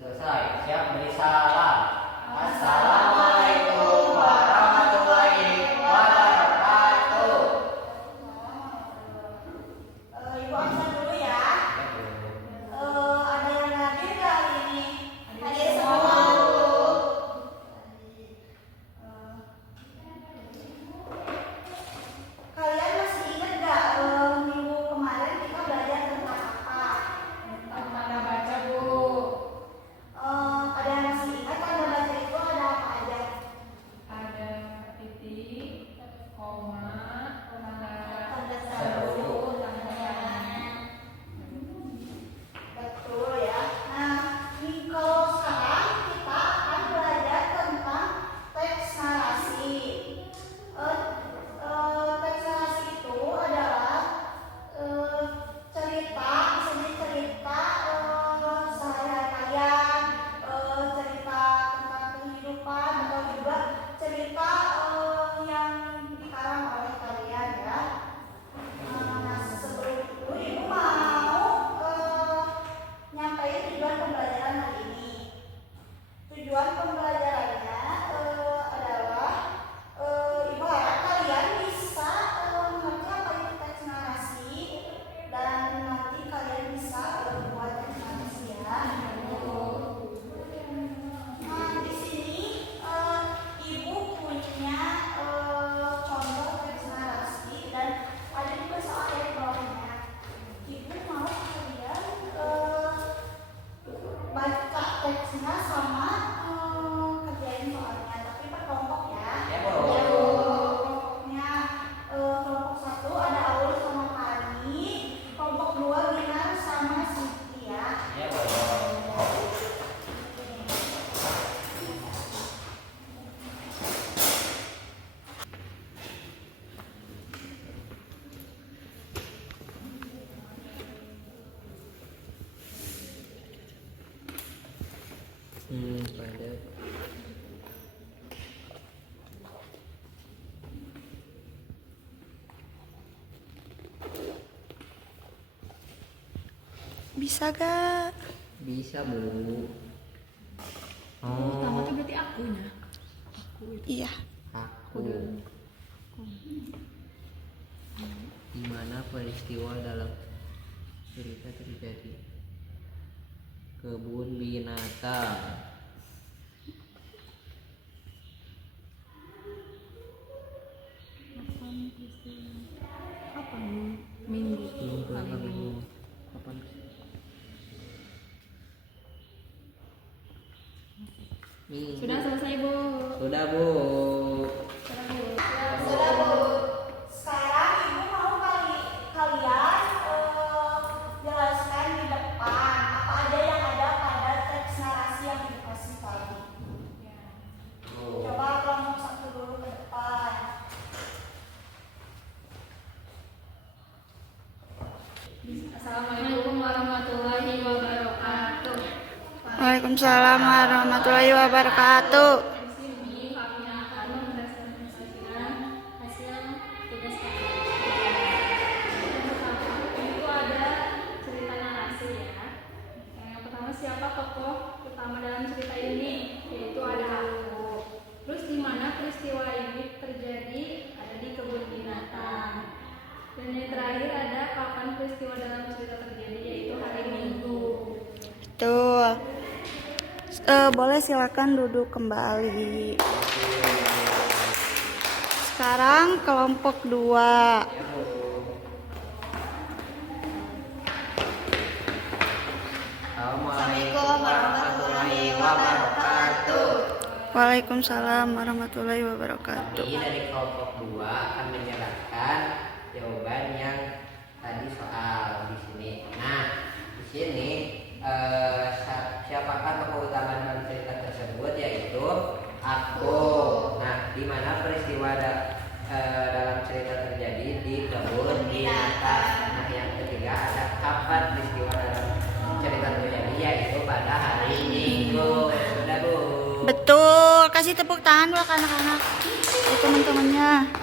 Selesai. Siap beri salam. Assalamualaikum warahmatullahi wabarakatuh. Ibu absen dulu ya. Ada yang hadir kali ini? Hadir semua. Kalian masih ingat gak minggu kemarin kita belajar tentang apa? Tanda baca, Bu. Ada yang masih ingat tanda baca itu ada apa aja? Ada titik, koma, tanda Seru. tanda tanya. Betul ya. Nah, kalau sekarang kita akan belajar tentang teks narasi. Teks narasi itu adalah cerita, bisa jadi cerita sehari-hari kalian, cerita tentang kehidupan atau juga cerita yang dikarang oleh kalian ya. Nah, sebelum itu ibu mau nyampein tujuan pembelajaran hari ini. Tujuan pembelajarannya adalah ibu harap kalian bisa mengerti apa itu teks narasi dan nanti kalian bisa buat teks narasi ya. Nah, di sini ibu punya contoh teks narasi dan ada juga soal di bawahnya. Ibu mau kalian baca teksnya sama kerjain soalnya, tapi per kelompok ya. Ya, Bu. Kelompoknya kelompok 1 ada Aul sama Pani, kelompok 2 Ginar sama Siti ya. Ya, Bu. Pada Bisa gak? bisa, Bu. Pertama tuh berarti akunya. Iya. Aku. Di mana peristiwa dalam cerita terjadi? Kebun binatang. Apa minggu? Berapa minggu? Kapan? Sudah selesai, Bu. Sudah, Bu. Sudah Bu. Sekarang ibu mau kalian jelaskan di depan apa aja yang ada pada teks narasi yang dikasih tadi. Coba kelompok 1 dulu ke depan. Assalamualaikum warahmatullahi wabarakatuh. Waalaikumsalam warahmatullahi wabarakatuh. Di sini kami akan mempresentasikan hasil tugas kami. Yang pertama itu ada cerita narasi ya. Yang pertama siapa tokoh utama dalam cerita ini? Yaitu ada aku. Terus di mana peristiwa ini terjadi? Ada di kebun binatang. Dan yang terakhir ada kapan peristiwa dalam cerita terjadi, yaitu hari Minggu. Betul. Boleh silakan duduk kembali. Sekarang kelompok 2. Assalamualaikum warahmatullahi wabarakatuh. Waalaikumsalam warahmatullahi wabarakatuh. Kami dari kelompok 2 akan menjelaskan jawaban yang tadi soal di sini. Nah, di sini siapakah tokoh utama dalam cerita tersebut, yaitu aku. Nah, di mana peristiwa dalam cerita terjadi di kebun binatang. Nah, yang ketiga ada kapan peristiwa dalam cerita terjadi, yaitu pada hari Minggu. Sudah, Bu. Betul. Kasih tepuk tangan buat anak-anak. Teman-temannya.